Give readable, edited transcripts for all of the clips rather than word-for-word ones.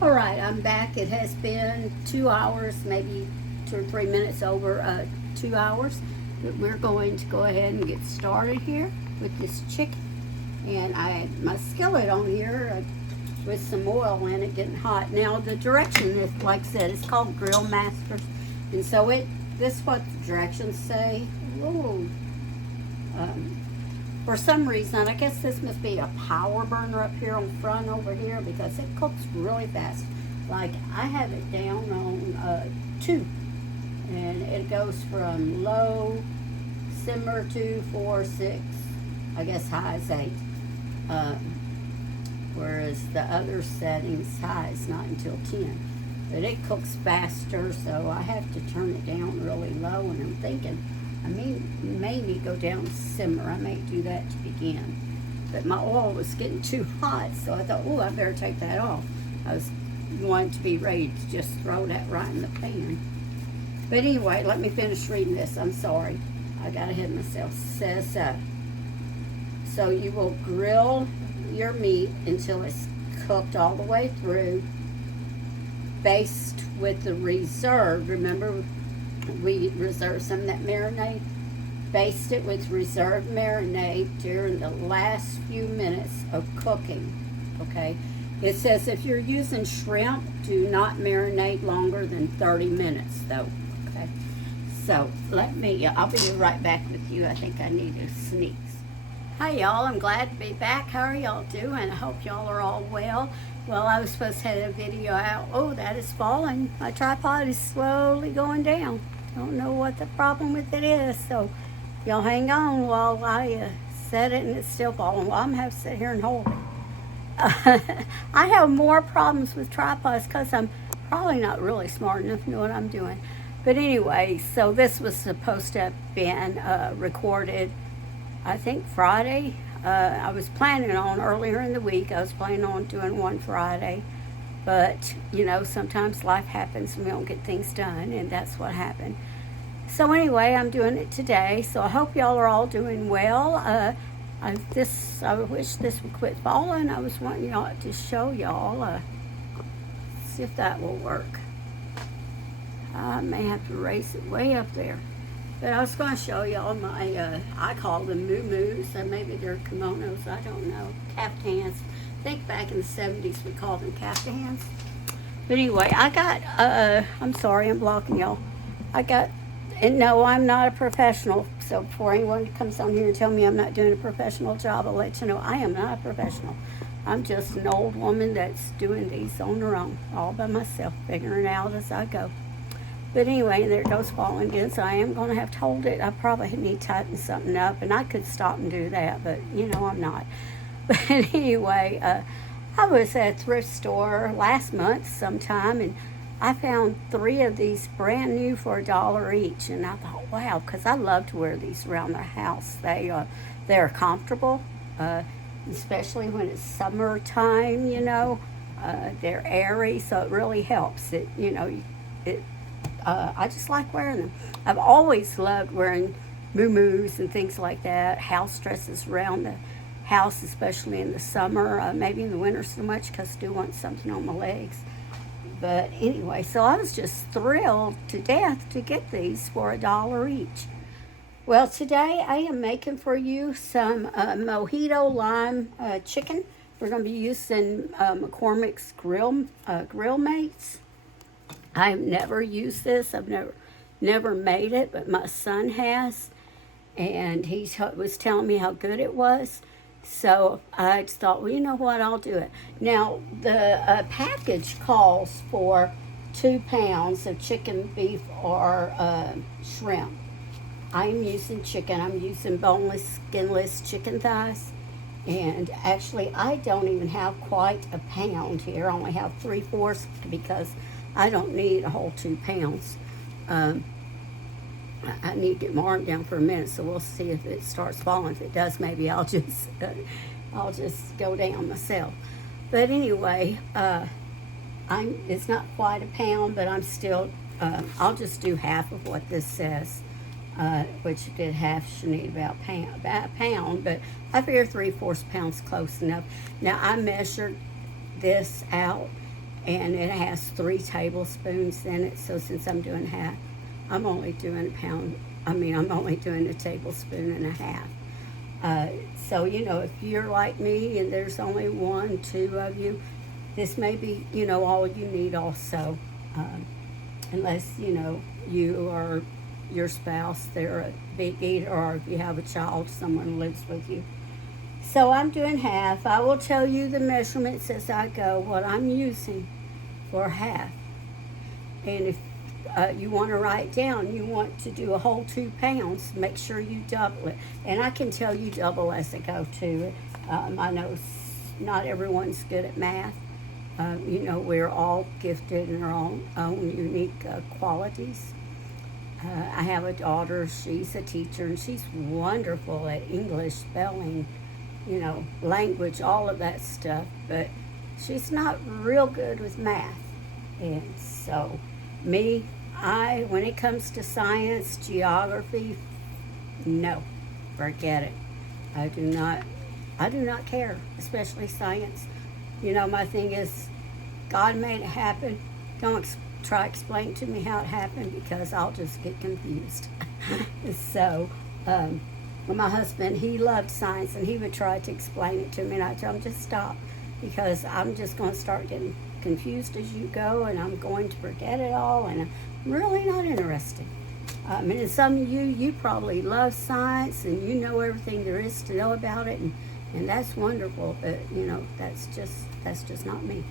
All right, I'm back. It has been 2 hours, maybe 2 or 3 minutes over 2 hours. But we're going to go ahead and get started here with this chicken. And I had my skillet on here with some oil in it getting hot. Now the direction is, like I said, it's called Grill Masters. And so this is what the directions say. Ooh. For some reason, I guess this must be a power burner up here on front over here because it cooks really fast. Like I have it down on 2, and it goes from low, simmer 2, 4, 6, I guess high is 8. Whereas the other settings, high is not until 10. But it cooks faster, so I have to turn it down really low, and I'm thinking, I may need to go down to simmer. I may do that to begin. But my oil was getting too hot, so I thought, oh, I better take that off. I was going to be ready to just throw that right in the pan. But anyway, let me finish reading this. I'm sorry. I got ahead of myself. It says, so you will grill your meat until it's cooked all the way through, based with the reserve. Remember, we reserve some of that marinade. Baste it with reserved marinade during the last few minutes of cooking. Okay, it says if you're using shrimp, do not marinate longer than 30 minutes though. Okay, so I'll be right back with you. I think I need to sneeze. Hi y'all, I'm glad to be back. How are y'all doing? I hope y'all are all well. Well, I was supposed to have a video out. Oh, that is falling. My tripod is slowly going down. Don't know what the problem with it is, so y'all hang on while I set it and it's still falling. Well, I'm gonna have to sit here and hold it. I have more problems with tripods because I'm probably not really smart enough to know what I'm doing. But anyway, so this was supposed to have been recorded, I think Friday. I was planning on earlier in the week, I was planning on doing one Friday. But, you know, sometimes life happens and we don't get things done, and that's what happened. So anyway, I'm doing it today, so I hope y'all are all doing well. I wish this would quit falling. I was wanting y'all to show y'all, see if that will work. I may have to raise it way up there. But I was going to show y'all my, I call them moo-moos, or maybe they're kimonos, I don't know, caftans. I think back in the 70s we called them caftans. But anyway, I got, I'm sorry, I'm blocking y'all. And no, I'm not a professional. So before anyone comes on here and tell me I'm not doing a professional job, I'll let you know I am not a professional. I'm just an old woman that's doing these on her own, all by myself, figuring it out as I go. But anyway, there it goes falling again, so I am going to have to hold it. I probably need to tighten something up, and I could stop and do that, but, you know, I'm not. But anyway, I was at a thrift store last month sometime, and I found 3 of these brand new for $1 each. And I thought, wow, because I love to wear these around the house. They're comfortable, especially when it's summertime, you know. They're airy, so it really helps. I just like wearing them. I've always loved wearing muumuus and things like that, house dresses around the house, especially in the summer, maybe in the winter so much because I do want something on my legs. But anyway, so I was just thrilled to death to get these for $1 each. Well, today I am making for you some Mojito lime chicken. We're going to be using McCormick's Grill Mates. I've never used this. I've never made it, but my son has, and he was telling me how good it was. So I just thought, well, you know what, I'll do it. Now, the package calls for 2 pounds of chicken, beef, or shrimp. I'm using chicken. I'm using boneless, skinless chicken thighs. And actually, I don't even have quite a pound here. I only have 3/4 because I don't need a whole 2 pounds. I need to get my arm down for a minute, so we'll see if it starts falling. If it does, maybe I'll just go down myself. But anyway, it's not quite a pound, but I'm still. I'll just do half of what this says, which did half should need about a pound, but I figure 3/4 pounds close enough. Now I measured this out, and it has 3 tablespoons in it. So since I'm doing half, I'm only doing I'm only doing a tablespoon and a half. So, if you're like me and there's only 1, 2 of you, this may be, all you need also. Unless, you or your spouse, they're a big eater, or if you have a child, someone lives with you. So I'm doing half. I will tell you the measurements as I go, what I'm using for half. And if you want to write down, you want to do a whole 2 pounds, make sure you double it. And I can tell you double as I go too. I know not everyone's good at math. We're all gifted in our own unique qualities. I have a daughter, she's a teacher, and she's wonderful at English, spelling, language, all of that stuff, but she's not real good with math. And so, when it comes to science, geography, no, forget it. I do not care, especially science. My thing is, God made it happen. Don't try to explain to me how it happened, because I'll just get confused. So, my husband, he loved science, and he would try to explain it to me, and I tell him, just stop, because I'm just going to start getting confused as you go, and I'm going to forget it all, and I'm really not interested. And some of you probably love science, and you know everything there is to know about it, and that's wonderful, but, that's just not me.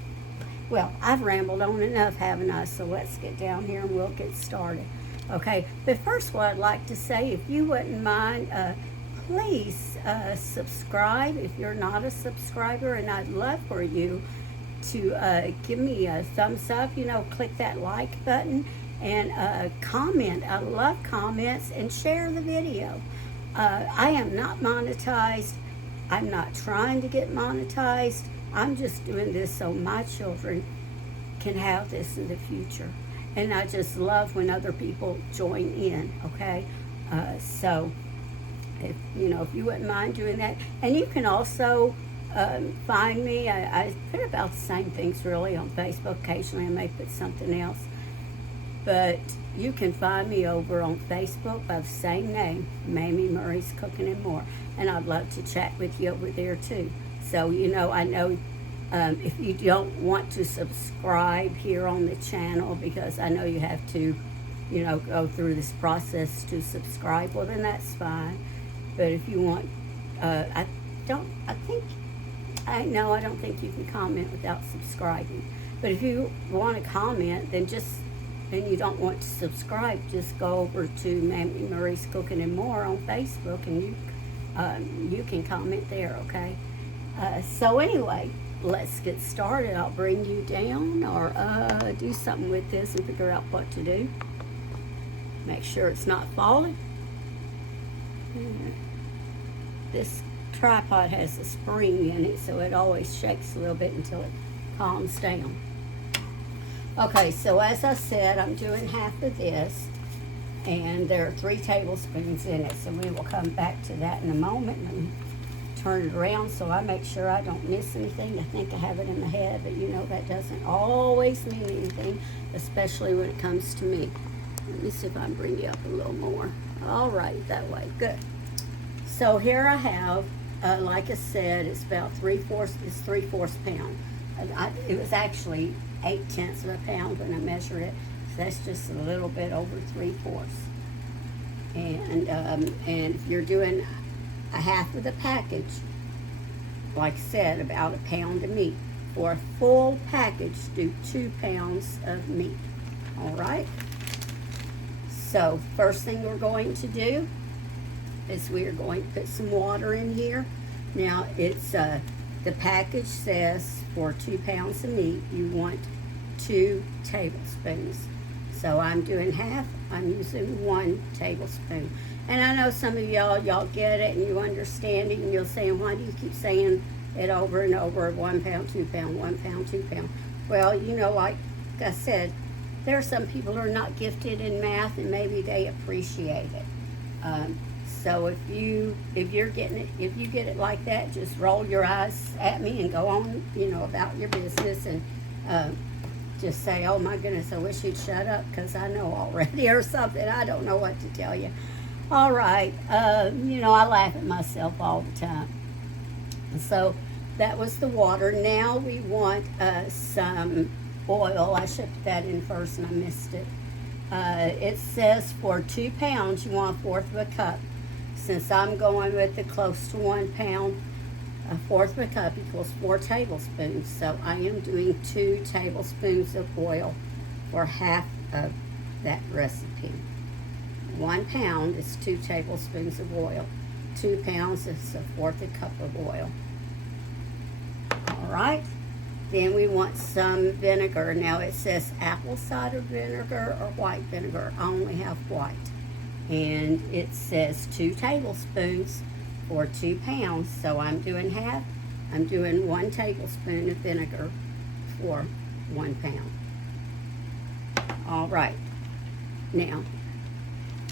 Well, I've rambled on enough, haven't I? So let's get down here and we'll get started. Okay, but first what I'd like to say, if you wouldn't mind, please subscribe if you're not a subscriber, and I'd love for you to give me a thumbs up, click that like button, and comment. I love comments, and share the video. I am not monetized. I'm not trying to get monetized. I'm just doing this so my children can have this in the future. And I just love when other people join in, okay? So, if you wouldn't mind doing that. And you can also find me. I put about the same things really on Facebook. Occasionally I may put something else. But you can find me over on Facebook by the same name, Mamie Murray's Cooking and More. And I'd love to chat with you over there too. So, I know if you don't want to subscribe here on the channel, because I know you have to, go through this process to subscribe, well, then that's fine. But if you want, I don't think you can comment without subscribing. But if you want to comment, then and you don't want to subscribe, just go over to Mamie Murray's Cooking and More on Facebook, and you can comment there, okay? So anyway, let's get started. I'll bring you down, or do something with this and figure out what to do. Make sure it's not falling. This tripod has a spring in it, so it always shakes a little bit until it calms down. Okay, so as I said, I'm doing half of this, and there are 3 tablespoons in it, so we will come back to that in a moment. And turn it around so I make sure I don't miss anything. I think I have it in the head, but that doesn't always mean anything, especially when it comes to me. Let me see if I can bring you up a little more. All right, that way, good. So here I have, like I said, it's about 3/4 pound. It was actually 8/10 of a pound when I measured it, so that's just a little bit over 3/4. And if you're doing a half of the package, like I said, about a pound of meat. For a full package, do 2 pounds of meat. All right? So, first thing we're going to do is we are going to put some water in here. Now, it's the package says for 2 pounds of meat, you want 2 tablespoons. So I'm doing half. I'm using 1 tablespoon. And I know some of y'all get it and you understand it, and you'll say, why do you keep saying it over and over, 1 pound, 2 pound, 1 pound, 2 pound? Well, like I said, there are some people who are not gifted in math, and maybe they appreciate it. So if you get it like that, just roll your eyes at me and go on, about your business. And just say, oh my goodness, I wish you'd shut up because I know already or something. I don't know what to tell you. All right, you know, I laugh at myself all the time. So that was the water. Now we want some oil. I should put that in first and I missed it. It says for 2 pounds you want 1/4 of a cup. Since I'm going with the close to 1 pound, 1/4 of a cup equals 4 tablespoons. So I am doing 2 tablespoons of oil for half of that recipe. 1 pound is 2 tablespoons of oil. 2 pounds is 1/4 a cup of oil. All right. Then we want some vinegar. Now it says apple cider vinegar or white vinegar. I only have white. And it says 2 tablespoons for 2 pounds. So I'm doing half. I'm doing 1 tablespoon of vinegar for 1 pound. All right. Now,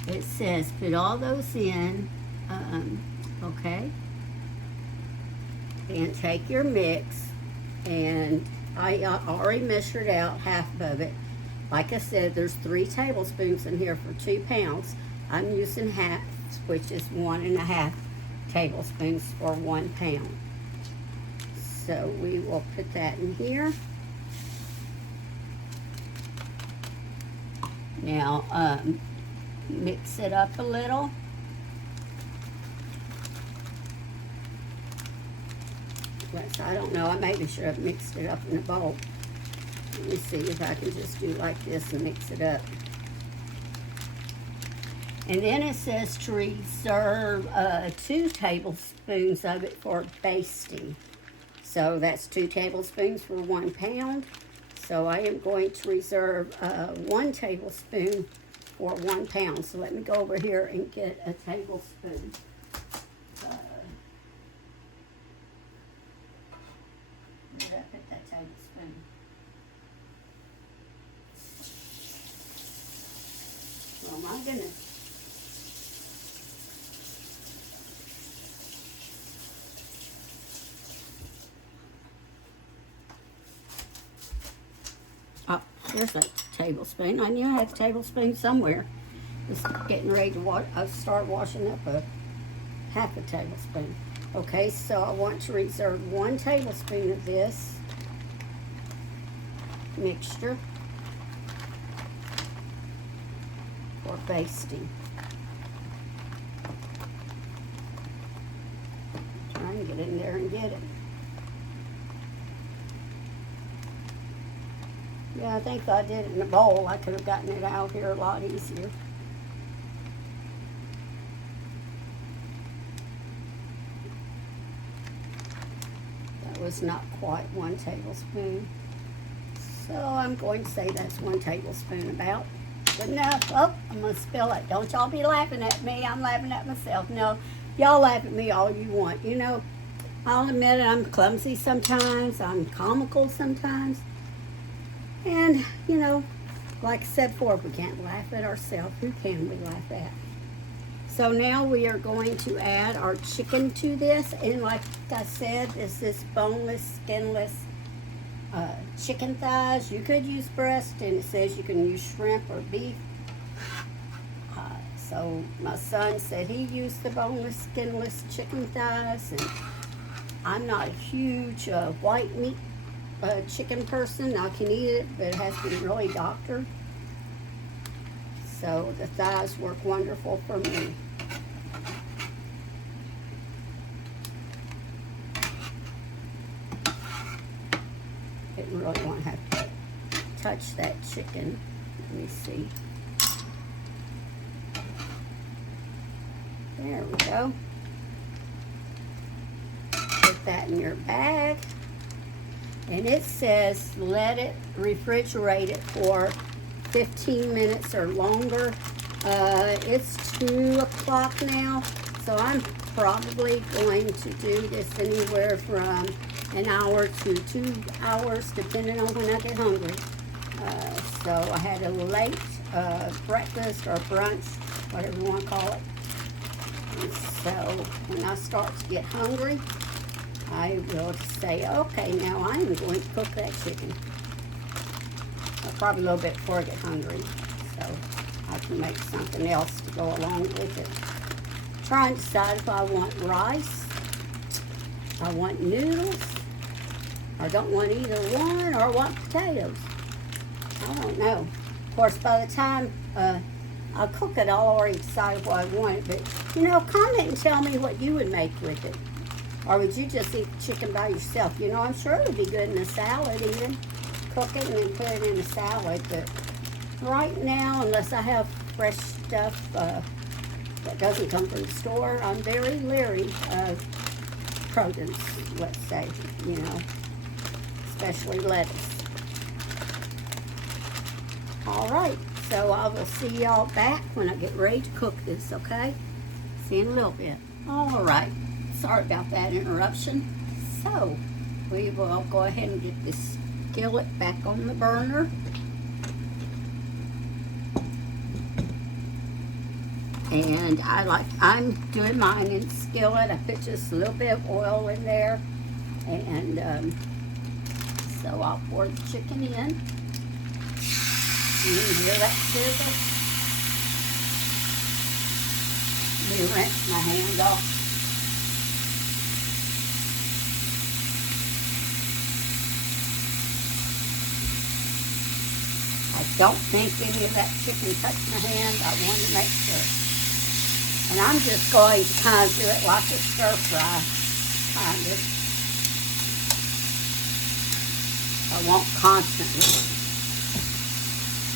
it says put all those in, okay? And take your mix, and I already measured out half of it. Like I said, there's 3 tablespoons in here for 2 pounds. I'm using half, which is 1.5 tablespoons for 1 pound. So we will put that in here. Now, mix it up a little. I don't know, I maybe should have mixed it up in a bowl. Let me see if I can just do like this and mix it up. And then it says to reserve 2 tablespoons of it for basting. So that's 2 tablespoons for 1 pound. So I am going to reserve 1 tablespoon for 1 pound. So let me go over here and get a tablespoon. Where did I put that tablespoon? Oh my goodness. Oh, there's a tablespoon. I knew I had a tablespoon somewhere. Just getting ready to start washing up a half a tablespoon. Okay, so I want to reserve 1 tablespoon of this mixture for basting. Try and get in there and get it. Yeah, I think if I did it in a bowl, I could have gotten it out here a lot easier. That was not quite 1 tablespoon. So I'm going to say that's 1 tablespoon about. Good enough. Oh, I'm going to spill it. Don't y'all be laughing at me. I'm laughing at myself. No, y'all laugh at me all you want. You know, I'll admit it, I'm clumsy sometimes. I'm comical sometimes. And, you know, like I said before, if we can't laugh at ourselves, who can we laugh at? So now we are going to add our chicken to this. And like I said, this is boneless, skinless chicken thighs. You could use breast, and it says you can use shrimp or beef. So my son said he used the boneless, skinless chicken thighs. And I'm not a huge white meat chicken person. I can eat it, but it has to be really doctored. So the thighs work wonderful for me. Didn't really want to have to touch that chicken. Let me see. There we go. Put that in your bag. And it says let it refrigerate it for 15 minutes or longer. It's 2 o'clock now, so I'm probably going to do this anywhere from an hour to 2 hours, depending on when I get hungry. So I had a late breakfast or brunch, whatever you want to call it. And so when I start to get hungry, I will say, okay, now I am going to cook that chicken. probably a little bit before I get hungry. So I can make something else to go along with it. Trying to decide if I want rice, I want noodles, I don't want either one, or I want potatoes. I don't know. Of course, by the time I'll cook it, I'll already decide what I want. But, you know, comment and tell me what you would make with it. Or would you just eat chicken by yourself? You know, I'm sure it would be good in a salad even. Cook it and then put it in a salad. But right now, unless I have fresh stuff that doesn't come from the store, I'm very leery of produce, let's say, you know, especially lettuce. All right, so I will see y'all back when I get ready to cook this, okay? See you in a little bit. All right, sorry about that interruption. So, we will go ahead and get this skillet back on the burner. And I'm doing mine in skillet. I put just a little bit of oil in there. And so I'll pour the chicken in. You can hear that sizzle? Let me rinse my hand off. I don't think any of that chicken touched my hand. I want to make sure. And I'm just going to kind of do it like a stir fry, kind of. I won't constantly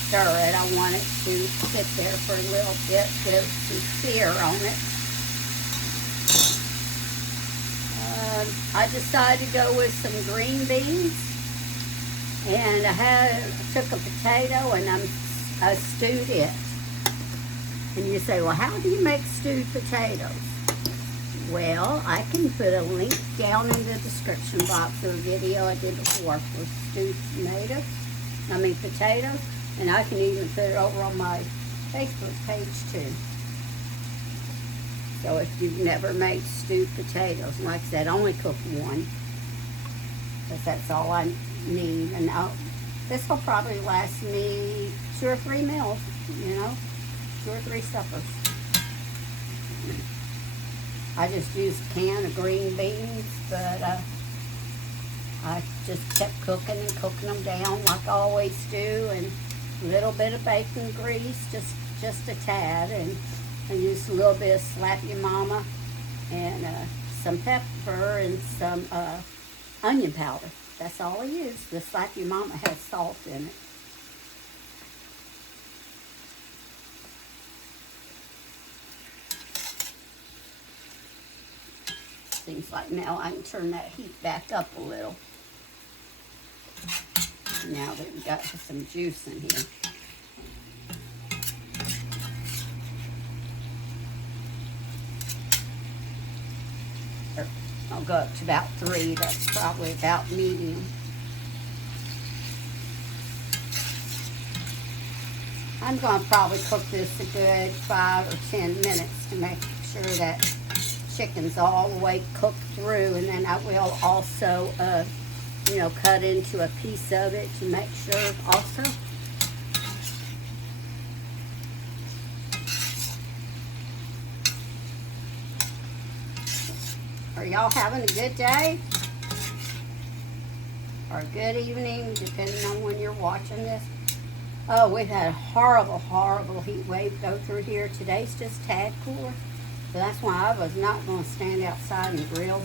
stir it. I want it to sit there for a little bit, get some sear on it. I decided to go with some green beans, and I took a potato and I stewed it. And you say, well, how do you make stewed potatoes? Well, I can put a link down in the description box of a video I did before for stewed potatoes. And I can even put it over on my Facebook page too. So if you've never made stewed potatoes, and like I said, I only cook one, because that's all I need. And this will probably last me 2 or 3 meals, you know, 2 or 3 suppers. I just used a can of green beans, but I just kept cooking and cooking them down like I always do, and a little bit of bacon grease, just a tad, and I used a little bit of Slap Your Mama, and some pepper and some onion powder. That's all I used. The Slap Your Mama has salt in it. Seems like now I can turn that heat back up a little. Now that we've got some juice in here. I'll go up to about 3. That's probably about medium. I'm going to probably cook this a good 5 or 10 minutes to make sure that chicken's all the way cooked through, and then I will also you know, cut into a piece of it to make sure also. Are y'all having a good day? Or a good evening, depending on when you're watching this? Oh, we've had a horrible, horrible heat wave go through here. Today's just tad cooler. So that's why I was not going to stand outside and grill.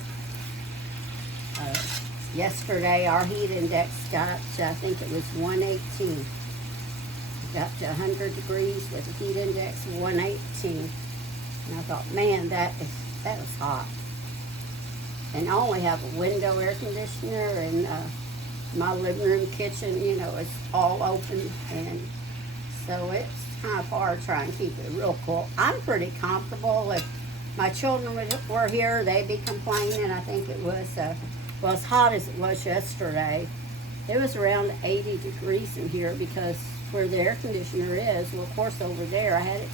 Yesterday, our heat index got up to, I think it was 118. Got to 100 degrees with a heat index of 118. And I thought, man, that is hot. And I only have a window air conditioner, and my living room, kitchen, you know, is all open. And so it's kind of hard trying to keep it real cool. I'm pretty comfortable. If my children were here, they'd be complaining. I think it was, well, as hot as it was yesterday, it was around 80 degrees in here, because where the air conditioner is, well, of course, over there, I had it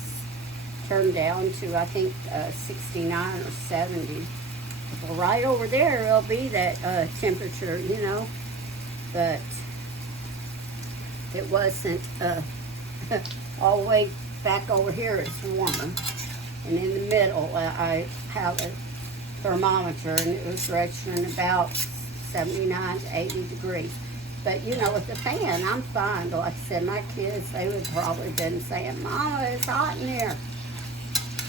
turned down to, I think, 69 or 70. Well, right over there, it'll be that temperature, you know. But it wasn't all the way back over here. It's warmer, and in the middle I have a thermometer, and it was registering about 79 to 80 degrees. But you know, with the fan, I'm fine. Like I said, my kids, they would probably been saying, "Mama, it's hot in here."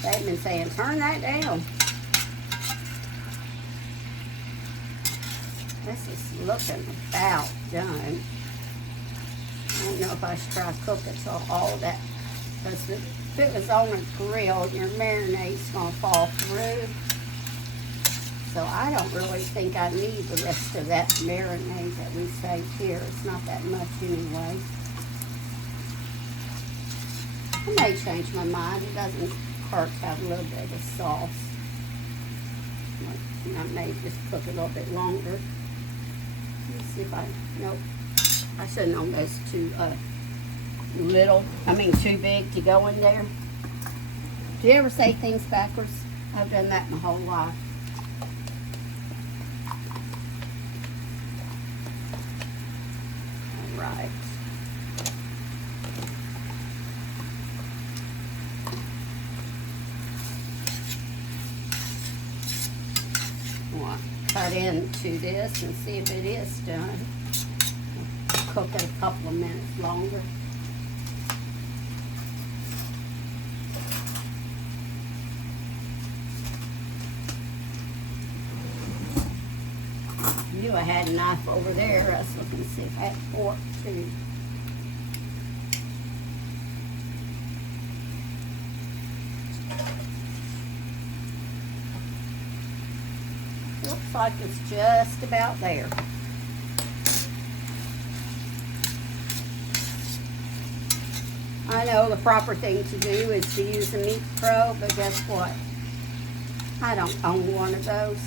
They've been saying, "Turn that down." This is looking about done. I don't know if I should try to cook it so all that, because if it was on a grill, your marinade's gonna fall through. So I don't really think I need the rest of that marinade that we saved here. It's not that much anyway. I may change my mind. It doesn't hurt to have a little bit of sauce. I may just cook it a little bit longer. Let's see if nope. I should have known those too too big to go in there. Do you ever say things backwards? I've done that my whole life. All right. Well, cut into this and see if it is done. Cook it a couple of minutes longer. I knew I had a knife over there. I was looking to see if I had a fork too. Looks like it's just about there. I know the proper thing to do is to use a meat probe, but guess what? I don't own one of those.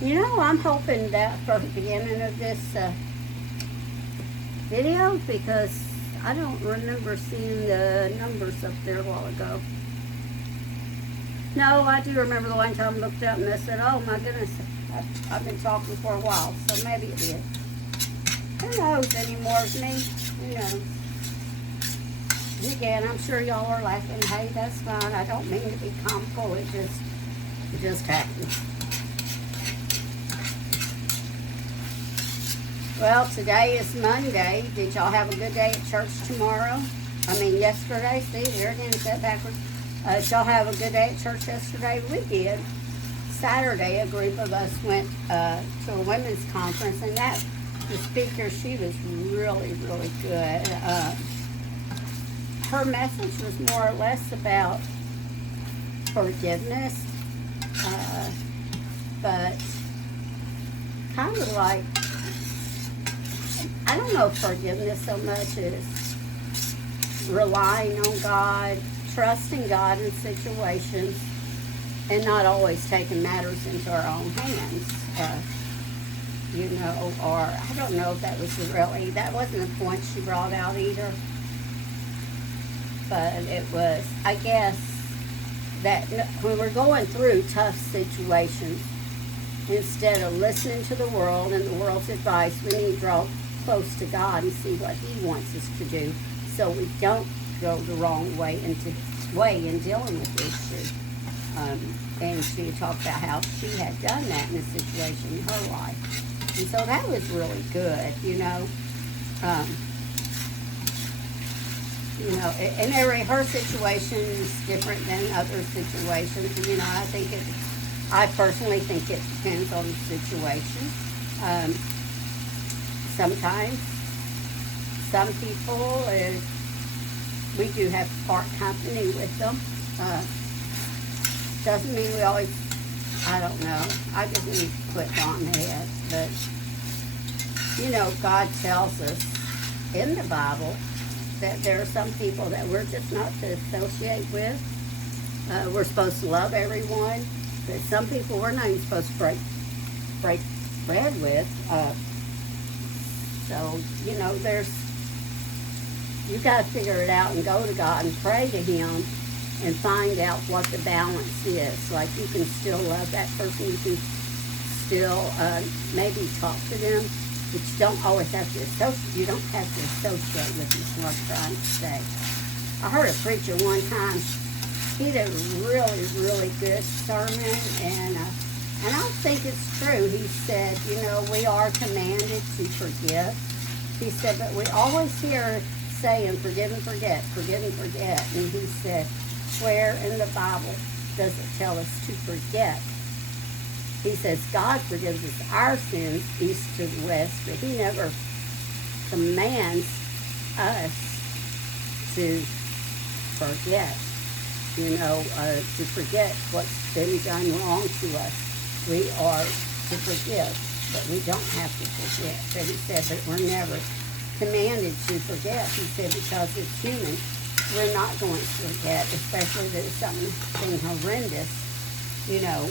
You know, I'm hoping that for the beginning of this video, because I don't remember seeing the numbers up there a while ago. No, I do remember the one time I looked up and I said, oh my goodness, I've been talking for a while, so maybe it did. Who knows anymore of me? Who knows? And again, I'm sure y'all are laughing. Hey, that's fine. I don't mean to be comical. It just happens. Well, today is Monday. Did y'all have a good day at church tomorrow? Yesterday. See, there again, set backwards. Did y'all have a good day at church yesterday? We did. Saturday, a group of us went to a women's conference, and the speaker, she was really, really good. Her message was more or less about forgiveness, but kind of like, I don't know if forgiveness so much is relying on God, trusting God in situations, and not always taking matters into our own hands. Or I don't know if that was that wasn't the point she brought out either. But it was, I guess, that when we're going through tough situations, instead of listening to the world and the world's advice, we need to draw close to God and see what He wants us to do, so we don't go the wrong way in dealing with the issue. And she talked about how she had done that in a situation in her life, and so that was really good, and her situation is different than other situations. I personally think it depends on the situation. Sometimes, some people, we do have to part company with them. Doesn't mean we always, I don't know. I just need to quit on the head. But, God tells us in the Bible that there are some people that we're just not to associate with. We're supposed to love everyone, but some people we're not even supposed to break bread with. So, you've got to figure it out and go to God and pray to Him and find out what the balance is. Like, you can still love that person. You can still maybe talk to them But you don't always have to associate. You don't have to associate with them. Is what I'm trying to say. I heard a preacher one time. He did a really, really good sermon, and I think it's true. He said, you know, we are commanded to forgive. He said, but we always hear saying, forgive and forget, forgive and forget. And he said, where in the Bible does it tell us to forget? He says, God forgives us our sins, east to the west, but he never commands us to forget. You know, to forget what's been done wrong to us. We are to forgive, but we don't have to forget. But he said that we're never commanded to forget. He said because it's human, we're not going to forget, especially if it's something horrendous. You know,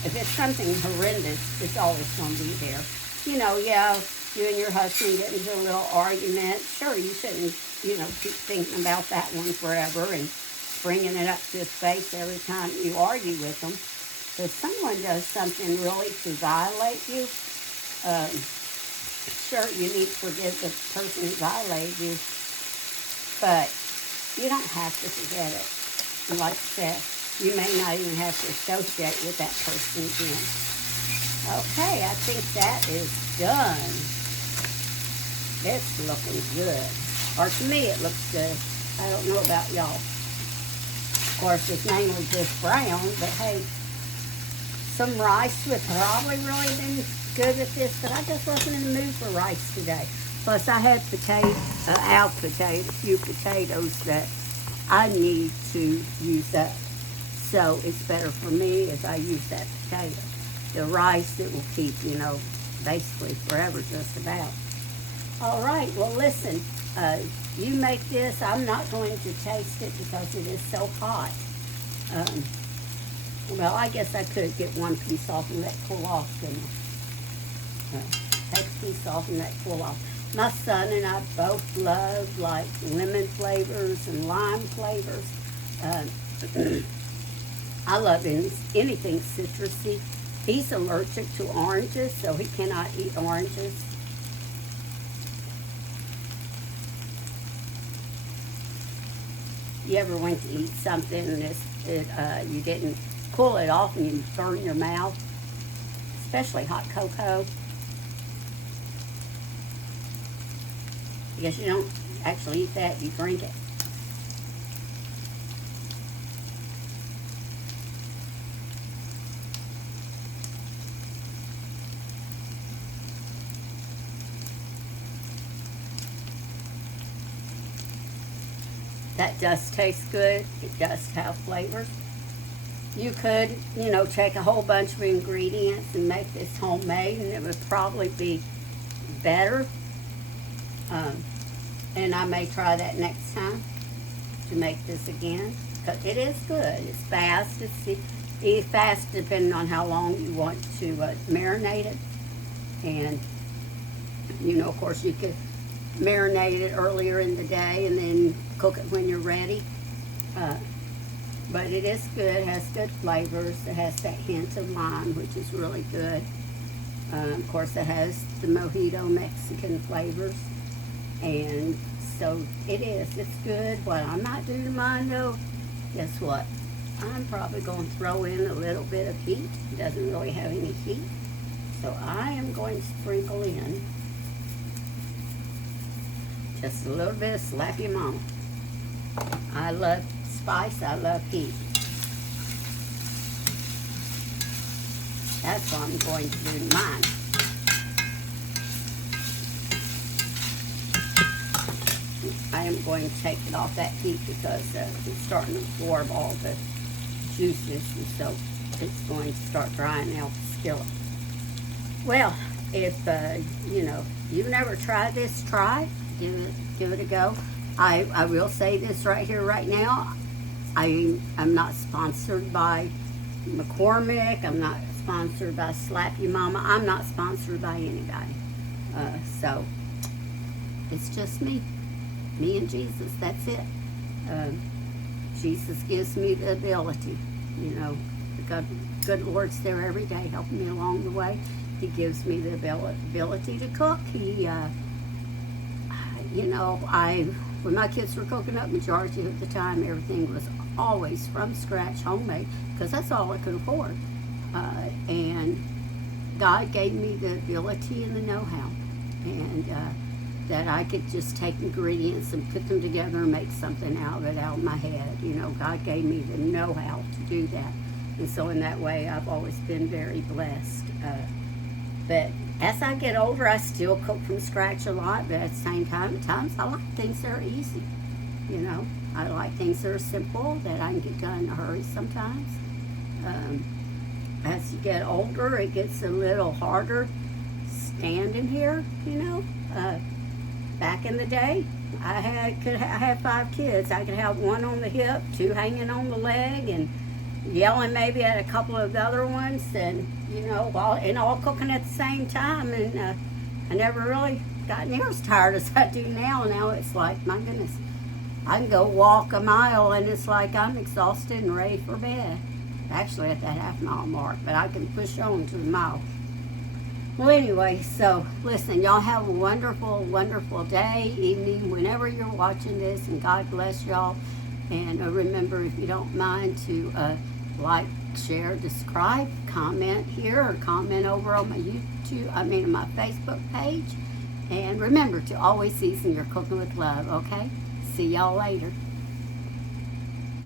if it's something horrendous, it's always going to be there. You know, yeah, you and your husband get into a little argument. Sure, you shouldn't, you know, keep thinking about that one forever and bringing it up to his face every time you argue with them. So if someone does something really to violate you, sure, you need to forgive the person who violated you, but you don't have to forget it. And like I said, you may not even have to associate with that person again. Okay, I think that is done. It's looking good. Or to me, it looks good. I don't know about y'all. Of course, it's mainly just brown, but hey, some rice would probably really been good with this, but I just wasn't in the mood for rice today. Plus, I had a few potatoes that I need to use up. So it's better for me as I use that potato. The rice, it will keep, you know, basically forever just about. All right, well, listen. You make this. I'm not going to taste it because it is so hot. Well, I guess I could get one piece off and let it cool off. Take a piece off and let it cool off. My son and I both love like lemon flavors and lime flavors. I love anything citrusy. He's allergic to oranges, so he cannot eat oranges. You ever went to eat something and you didn't cool it off and you burn your mouth? Especially hot cocoa. Because you don't actually eat that, you drink it. That does taste good. It does have flavors. You could, you know, take a whole bunch of ingredients and make this homemade, and it would probably be better. And I may try that next time to make this again, because it is good. It's fast. It's fast depending on how long you want to marinate it. And, you know, of course, you could marinate it earlier in the day and then cook it when you're ready. But it is good. It has good flavors. It has that hint of lime, which is really good. Of course, it has the Mojito Mexican flavors. And so it is. It's good. What I might do to mine, though, guess what? I'm probably going to throw in a little bit of heat. It doesn't really have any heat. So I am going to sprinkle in just a little bit of Slappy Mama. I love spice. I love heat. That's what I'm going to do to mine. I am going to take it off that heat because it's starting to absorb all the juices, and so it's going to start drying out the skillet. Well, if you know, you've never tried this, try. Give it a go. I will say this right here, right now. I'm not sponsored by McCormick. I'm not sponsored by Slappy Mama. I'm not sponsored by anybody. So it's just me and Jesus. That's it. Jesus gives me the ability. You know, the good Lord's there every day helping me along the way. He gives me the ability to cook. He, when my kids were cooking up, majority of the time, everything was always from scratch, homemade, because that's all I could afford. And God gave me the ability and the know-how, and that I could just take ingredients and put them together and make something out of it out of my head. God gave me the know-how to do that. And so in that way, I've always been very blessed. But as I get older, I still cook from scratch a lot, but at the same time, at times I like things that are easy. I like things that are simple, that I can get done in a hurry sometimes. As you get older, it gets a little harder standing here, Back in the day, I could have 5 kids. I could have one on the hip, 2 hanging on the leg, and yelling maybe at a couple of the other ones, and all cooking at the same time. And I never really got near as tired as I do now. Now it's like, my goodness, I can go walk a mile and it's like I'm exhausted and ready for bed. Actually at that half-mile mark, but I can push on to the mile. Well, anyway, so listen, y'all have a wonderful, wonderful day, evening, whenever you're watching this, and God bless y'all. And remember, if you don't mind, to like, share, subscribe, comment here, or comment over on my my Facebook page. And remember to always season your cooking with love, okay? See y'all later.